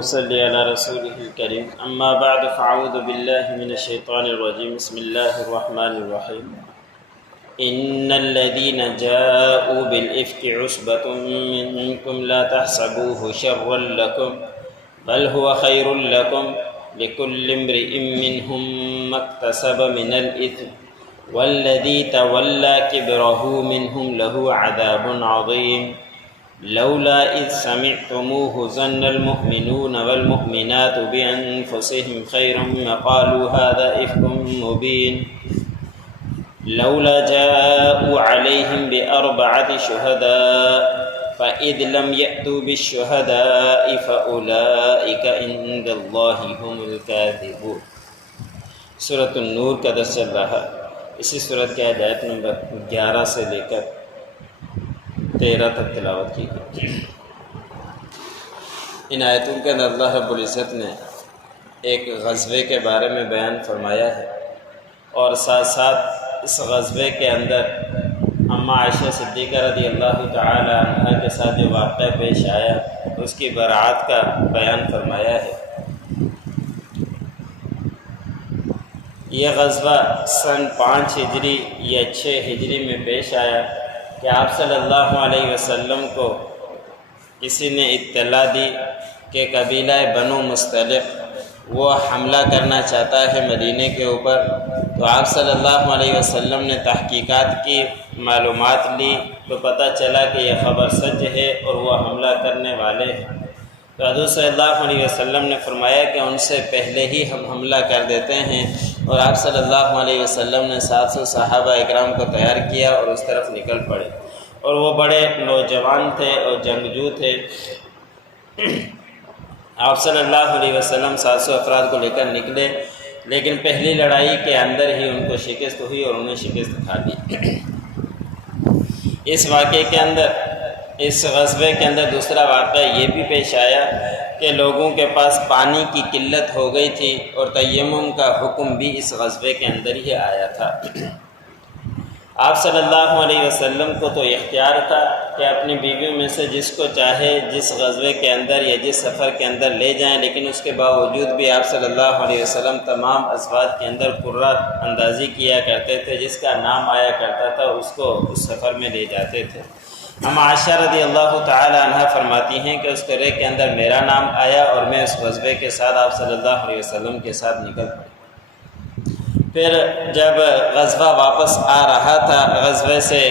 صل على رسوله الكريم اما بعد فاعوذ بالله من الشيطان الرجيم بسم الله الرحمن الرحيم ان الذين جاءوا بالافك عصبة منكم لا تحسبوه شرا لكم بل هو خير لكم لكل امرئ منهم ما اكتسب من الاثم والذي تولى كبره منهم له عذاب عظيم لولا إذ سمعتموه ظن المؤمنون والمؤمنات بأنفسهم خيرا وقالوا هذا إفك مبين لولا جاءوا عليهم بأربعة شهداء فإذ لم يأتوا بالشهداء فأولئك عند الله هم الكاذبون۔ سورۃ النور کا درس چل رہا، اسی سورت کے آیات نمبر 11 سے لے کر 13 تک تلاوت کی گئی۔ ان آیتوں کے اندر اللہ رب العزت نے ایک غزوے کے بارے میں بیان فرمایا ہے، اور ساتھ ساتھ اس غزوے کے اندر اماں عائشہ صدیقہ رضی اللہ تعالی عنہ کے ساتھ جو واقعہ پیش آیا اس کی برات کا بیان فرمایا ہے۔ یہ غزوہ سن 5 ہجری یا 6 ہجری میں پیش آیا کہ آپ صلی اللہ علیہ وسلم کو کسی نے اطلاع دی کہ قبیلہ بنو مصطلق وہ حملہ کرنا چاہتا ہے مدینے کے اوپر۔ تو آپ صلی اللہ علیہ وسلم نے تحقیقات کی، معلومات لی، تو پتہ چلا کہ یہ خبر سچ ہے اور وہ حملہ کرنے والے ہیں۔ تو حضور صلی اللہ علیہ وسلم نے فرمایا کہ ان سے پہلے ہی ہم حملہ کر دیتے ہیں، اور آپ صلی اللہ علیہ وسلم نے 700 صحابہ اکرام کو تیار کیا اور اس طرف نکل پڑے، اور وہ بڑے نوجوان تھے اور جنگجو تھے۔ آپ صلی اللہ علیہ وسلم 700 افراد کو لے کر نکلے، لیکن پہلی لڑائی کے اندر ہی ان کو شکست ہوئی اور انہیں شکست کھا دی۔ اس واقعے کے اندر، اس غزوے کے اندر دوسرا واقعہ یہ بھی پیش آیا کہ لوگوں کے پاس پانی کی قلت ہو گئی تھی، اور تیمم کا حکم بھی اس غزوے کے اندر ہی آیا تھا۔ آپ صلی اللہ علیہ وسلم کو تو اختیار تھا کہ اپنی بیویوں میں سے جس کو چاہے جس غزوے کے اندر یا جس سفر کے اندر لے جائیں، لیکن اس کے باوجود بھی آپ صلی اللہ علیہ وسلم تمام ازواج کے اندر قرۃ اندازی کیا کرتے تھے، جس کا نام آیا کرتا تھا اس کو اس سفر میں لے جاتے تھے۔ اماں عائشہ رضی اللہ تعالی عنہ فرماتی ہیں کہ اس قرے کے اندر میرا نام آیا اور میں اس غزوے کے ساتھ آپ صلی اللہ علیہ وسلم کے ساتھ نکل پڑی۔ پھر جب غزوہ واپس آ رہا تھا، غزوے سے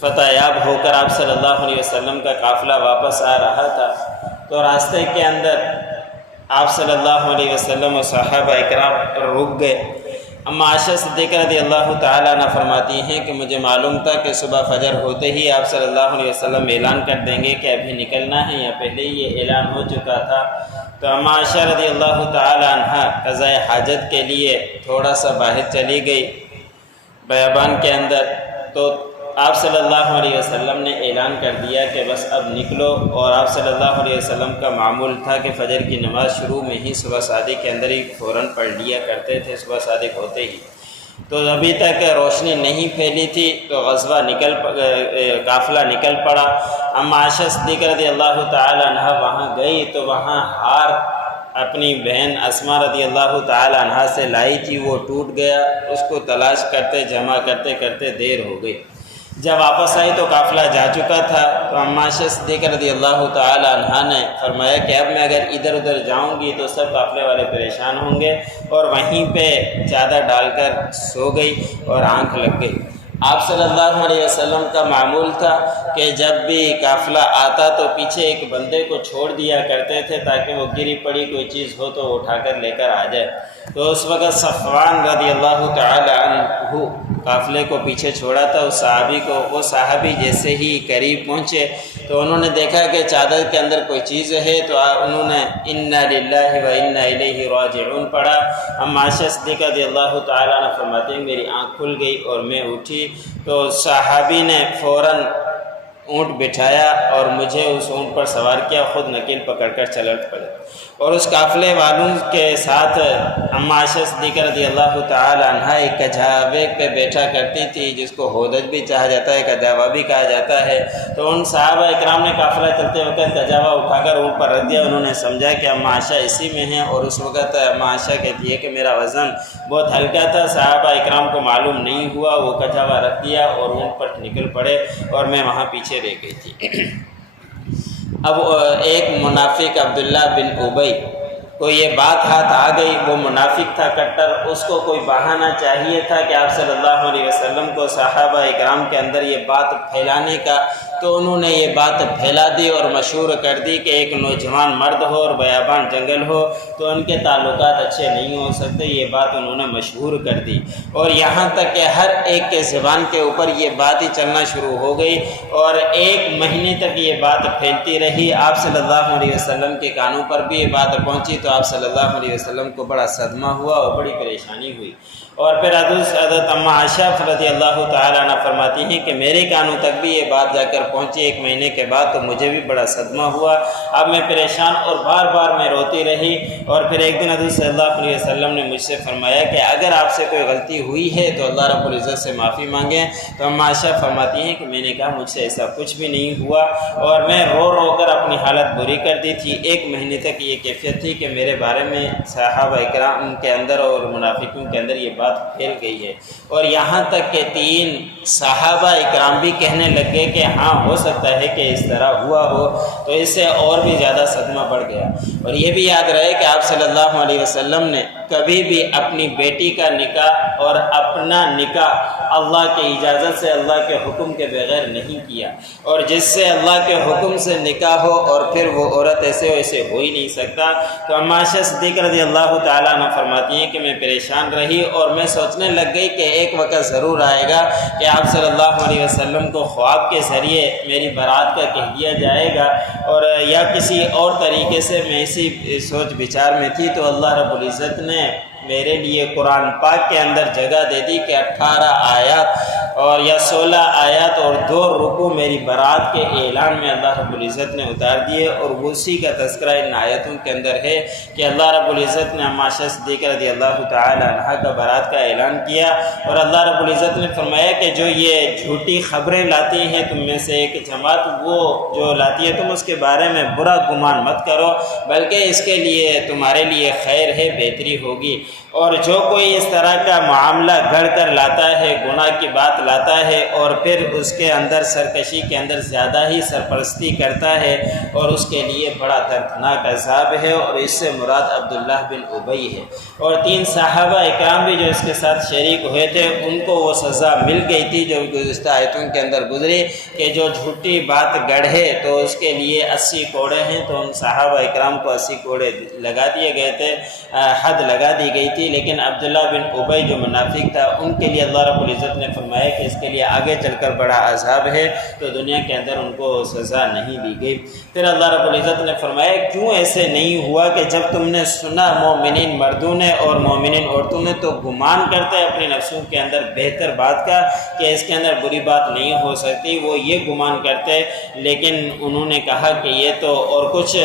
فتح یاب ہو کر آپ صلی اللہ علیہ وسلم کا قافلہ واپس آ رہا تھا، تو راستے کے اندر آپ صلی اللہ علیہ وسلم و صحابہ اکرام رک گئے۔ اماں عائشہ صدیقہ رضی اللہ تعالیٰ عنہ فرماتی ہیں کہ مجھے معلوم تھا کہ صبح فجر ہوتے ہی آپ صلی اللہ علیہ وسلم اعلان کر دیں گے کہ ابھی نکلنا ہے، یا پہلے ہی یہ اعلان ہو چکا تھا۔ تو اماں عائشہ رضی اللہ تعالیٰ عنہ قضاء حاجت کے لیے تھوڑا سا باہر چلی گئی بیابان کے اندر، تو آپ صلی اللہ علیہ وسلم نے اعلان کر دیا کہ بس اب نکلو، اور آپ صلی اللہ علیہ وسلم کا معمول تھا کہ فجر کی نماز شروع میں ہی صبح صادق کے اندر ہی فوراً پڑھ لیا کرتے تھے، صبح صادق ہوتے ہی۔ تو ابھی تک روشنی نہیں پھیلی تھی تو قافلہ نکل پڑا۔ اماں عائشہ صدیقہ رضی اللہ تعالی عنہ وہاں گئی تو وہاں ہار اپنی بہن اسماء رضی اللہ تعالی عنہ سے لائی تھی، وہ ٹوٹ گیا، اس کو تلاش کرتے جمع کرتے کرتے دیر ہو گئی۔ جب واپس آئی تو قافلہ جا چکا تھا، تو اماں عائشہ صدیقہ رضی اللہ تعالی عنہ نے فرمایا کہ اب میں اگر ادھر ادھر جاؤں گی تو سب قافلے والے پریشان ہوں گے، اور وہیں پہ چادر ڈال کر سو گئی اور آنکھ لگ گئی۔ آپ صلی اللہ علیہ وسلم کا معمول تھا کہ جب بھی قافلہ آتا تو پیچھے ایک بندے کو چھوڑ دیا کرتے تھے تاکہ وہ گری پڑی کوئی چیز ہو تو اٹھا کر لے کر آ جائے۔ تو اس وقت صفوان رضی اللہ تعالی عنہ قافلے کو پیچھے چھوڑا تھا اس صحابی کو۔ وہ صحابی جیسے ہی قریب پہنچے تو انہوں نے دیکھا کہ چادر کے اندر کوئی چیز ہے، تو انہوں نے انا للہ و انا الیہ راجعون پڑھا۔ اماں عائشہ صدیقہ رضی اللہ تعالیٰ عنہ فرماتے ہیں میری آنکھ کھل گئی اور میں اٹھی، تو صحابی نے فوراً اونٹ بٹھایا اور مجھے اس اونٹ پر سوار کیا، خود نکیل پکڑ کر چلٹ پڑے۔ اور اس قافلے والوں کے ساتھ اما عائشہ صدیقہ رضی اللہ تعالی عنہ ایک کجاوے پہ بیٹھا کرتی تھی، جس کو ہودج بھی کہا جاتا ہے، کجاوا بھی کہا جاتا ہے۔ تو ان صحابہ اکرام نے قافلہ چلتے وقت کجاوا اٹھا کر اونٹ پر رکھ دیا۔ انہوں نے سمجھا کہ اما عائشہ اسی میں ہیں، اور اس وقت اما عائشہ کہتی ہے کہ میرا وزن بہت ہلکا تھا، صحابہ اکرام کو معلوم نہیں ہوا، وہ کجاوا رکھ دیا اور اونٹ پر نکل پڑے اور میں وہاں پیچھے رہ گئی تھی۔ اب ایک منافق عبداللہ بن ابی کو یہ بات ہاتھ آ گئی، وہ منافق تھا کٹر، اس کو کوئی بہانہ چاہیے تھا کہ آپ صلی اللہ علیہ وسلم کو صحابہ اکرام کے اندر یہ بات پھیلانے کا، تو انہوں نے یہ بات پھیلا دی اور مشہور کر دی کہ ایک نوجوان مرد ہو اور بیابان جنگل ہو تو ان کے تعلقات اچھے نہیں ہو سکتے، یہ بات انہوں نے مشہور کر دی، اور یہاں تک کہ ہر ایک کے زبان کے اوپر یہ بات ہی چلنا شروع ہو گئی، اور 1 مہینے تک یہ بات پھیلتی رہی۔ آپ صلی اللہ علیہ وسلم کے کانوں پر بھی یہ بات پہنچی تو آپ صلی اللہ علیہ وسلم کو بڑا صدمہ ہوا اور بڑی پریشانی ہوئی۔ اور پھر حضرت اما عائشہ رضی اللہ تعالیٰ عنہ فرماتی ہیں کہ میرے کانوں تک بھی یہ بات جا کر پہنچی 1 مہینے کے بعد، تو مجھے بھی بڑا صدمہ ہوا، اب میں پریشان اور بار بار میں روتی رہی۔ اور پھر ایک دن حضرت صلی اللہ علیہ وسلم نے مجھ سے فرمایا کہ اگر آپ سے کوئی غلطی ہوئی ہے تو اللہ رب العزت سے معافی مانگیں۔ تو اما عائشہ فرماتی ہیں کہ میں نے کہا مجھ سے ایسا کچھ بھی نہیں ہوا، اور میں رو رو کر اپنی حالت بری کرتی تھی۔ 1 مہینے تک یہ کیفیت تھی کہ میرے بارے میں صحابہ اکرام کے اندر اور منافقوں کے اندر یہ بات پھیل گئی ہے، اور یہاں تک کہ 3 صحابہ اکرام بھی کہنے لگے کہ ہاں ہو سکتا ہے کہ اس طرح ہوا ہو، تو اس سے اور بھی زیادہ صدمہ بڑھ گیا۔ اور یہ بھی یاد رہے کہ آپ صلی اللہ علیہ وسلم نے کبھی بھی اپنی بیٹی کا نکاح اور اپنا نکاح اللہ کی اجازت سے، اللہ کے حکم کے بغیر نہیں کیا، اور جس سے اللہ کے حکم سے نکاح ہو اور پھر وہ عورت ایسے ویسے ہو ہی نہیں سکتا۔ تو اما عائشہ صدیقہ رضی اللہ تعالیٰ عنہ فرماتی ہیں کہ میں پریشان رہی اور میں سوچنے لگ گئی کہ ایک وقت ضرور آئے گا کہ آپ صلی اللہ علیہ وسلم کو خواب کے ذریعے میری برات کا کہہ دیا جائے گا، اور یا کسی اور طریقے سے میں اسی سوچ بچار میں تھی، تو اللہ رب العزت نے میرے لیے قرآن پاک کے اندر جگہ دے دی کہ 18 آیات اور یا 16 آیات اور 2 رکوع میری برات کے اعلان میں اللہ رب العزت نے اتار دیے، اور اسی کا تذکرہ ان آیتوں کے اندر ہے کہ اللہ رب العزت نے اما عائشہ صدیقہ رضی اللہ تعالی عنہ کا برات کا اعلان کیا، اور اللہ رب العزت نے فرمایا کہ جو یہ جھوٹی خبریں لاتی ہیں تم میں سے ایک جماعت، وہ جو لاتی ہے تم اس کے بارے میں برا گمان مت کرو، بلکہ اس کے لیے تمہارے لیے خیر ہے، بہتری ہوگی۔ اور جو کوئی اس طرح کا معاملہ گھڑ کر لاتا ہے، گناہ کی بات لاتا ہے، اور پھر اس کے اندر سرکشی کے اندر زیادہ ہی سرپرستی کرتا ہے، اور اس کے لیے بڑا دردناک عذاب ہے، اور اس سے مراد عبداللہ بن ابی ہے۔ اور 3 صحابہ اکرام بھی جو اس کے ساتھ شریک ہوئے تھے، ان کو وہ سزا مل گئی تھی جو گزشتہ آیتوں کے اندر گزری کہ جو جھوٹی بات گڑھے تو اس کے لیے 80 کوڑے ہیں، تو ان صحابہ اکرام کو 80 کوڑے لگا دیے گئے تھے، حد لگا دی گئی تھی۔ لیکن عبداللہ بن ابی جو منافق تھا، ان کے لیے اللہ رب العزت نے فرمایا کہ اس کے لیے آگے چل کر بڑا عذاب ہے، تو دنیا کے اندر ان کو سزا نہیں دی گئی۔ پھر اللہ رب العزت نے فرمایا کیوں ایسے نہیں ہوا کہ جب تم نے سنا مومنین مردوں نے اور مومنین عورتوں نے تو گمان کرتے اپنے نفسوں کے اندر بہتر بات کا کہ اس کے اندر بری بات نہیں ہو سکتی، وہ یہ گمان کرتے، لیکن انہوں نے کہا کہ یہ تو اور کچھ،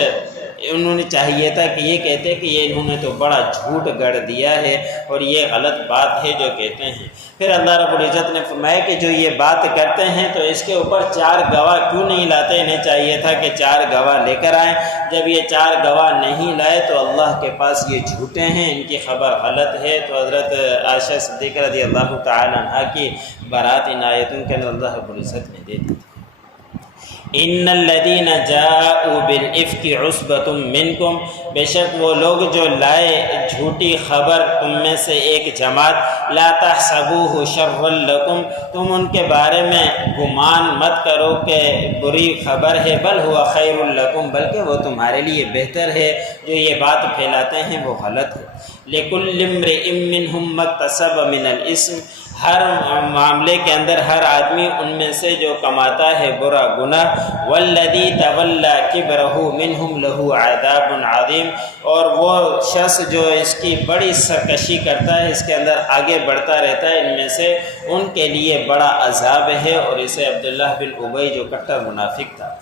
انہوں نے چاہیے تھا کہ یہ کہتے کہ یہ انہوں نے تو بڑا جھوٹ گڑھ دیا ہے اور یہ غلط بات ہے جو کہتے ہیں۔ پھر اللہ رب العزت نے فرمایا کہ جو یہ بات کرتے ہیں تو اس کے اوپر 4 گواہ کیوں نہیں لاتے، انہیں چاہیے تھا کہ 4 گواہ لے کر آئیں۔ جب یہ 4 گواہ نہیں لائے تو اللہ کے پاس یہ جھوٹے ہیں، ان کی خبر غلط ہے۔ تو حضرت عائشہ صدیقہ رضی اللہ تعالی عنہ کی برات ان آیتوں کے اندر اللہ رب العزت نے دے دی۔ ان الذین جاءوا بالافک عصبۃ منکم، بے شک وہ لوگ جو لائے جھوٹی خبر تم میں سے ایک جماعت، لا تحسبوہ شرا لکم، تم ان کے بارے میں گمان مت کرو کہ بری خبر ہے، بل ہوا خیر لکم، بلکہ وہ تمہارے لیے بہتر ہے، جو یہ بات پھیلاتے ہیں وہ غلط ہے۔ لکل امرئ منہم ما اکتسب من الاثم، ہر معاملے کے اندر ہر آدمی ان میں سے جو کماتا ہے برا گناہ، والذی تولی کبرہ منہم لہ عذاب عظیم، اور وہ شخص جو اس کی بڑی سرکشی کرتا ہے، اس کے اندر آگے بڑھتا رہتا ہے، ان میں سے ان کے لیے بڑا عذاب ہے۔ اور اسے عبداللہ بن ابی جو کٹر منافق تھا،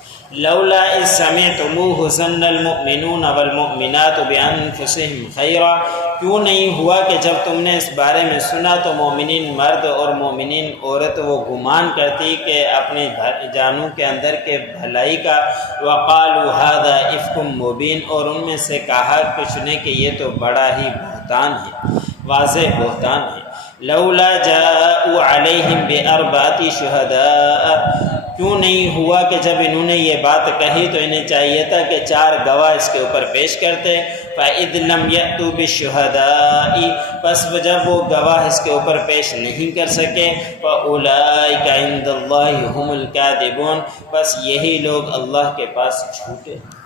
لولا اذ سمعتموہ ظن المؤمنون والمؤمنات بانفسہم خیرا، کیوں نہیں ہوا کہ جب تم نے اس بارے میں سنا تو مومنین مرد اور مومنین عورت وہ گمان کرتی کہ اپنی جانوں کے اندر کے بھلائی کا، وقالوا ھذا افک مبین، اور ان میں سے کہا کچھ نے کہ یہ تو بڑا ہی بہتان ہے، واضح بہتان ہے۔ لولا جاءوا علیہم باربعۃ شہداء، کیوں نہیں ہوا کہ جب انہوں نے یہ بات کہی تو انہیں چاہیے تھا کہ 4 گواہ اس کے اوپر پیش کرتے۔ فَإِذْ لَمْ يَأْتُوا بِالشُّهَدَاءِ، پس جب وہ گواہ اس کے اوپر پیش نہیں کر سکے، فَأُولَئِكَ عِندَ اللَّهِ هُمُ الْكَاذِبُونَ، بس یہی لوگ اللہ کے پاس جھوٹے ہیں۔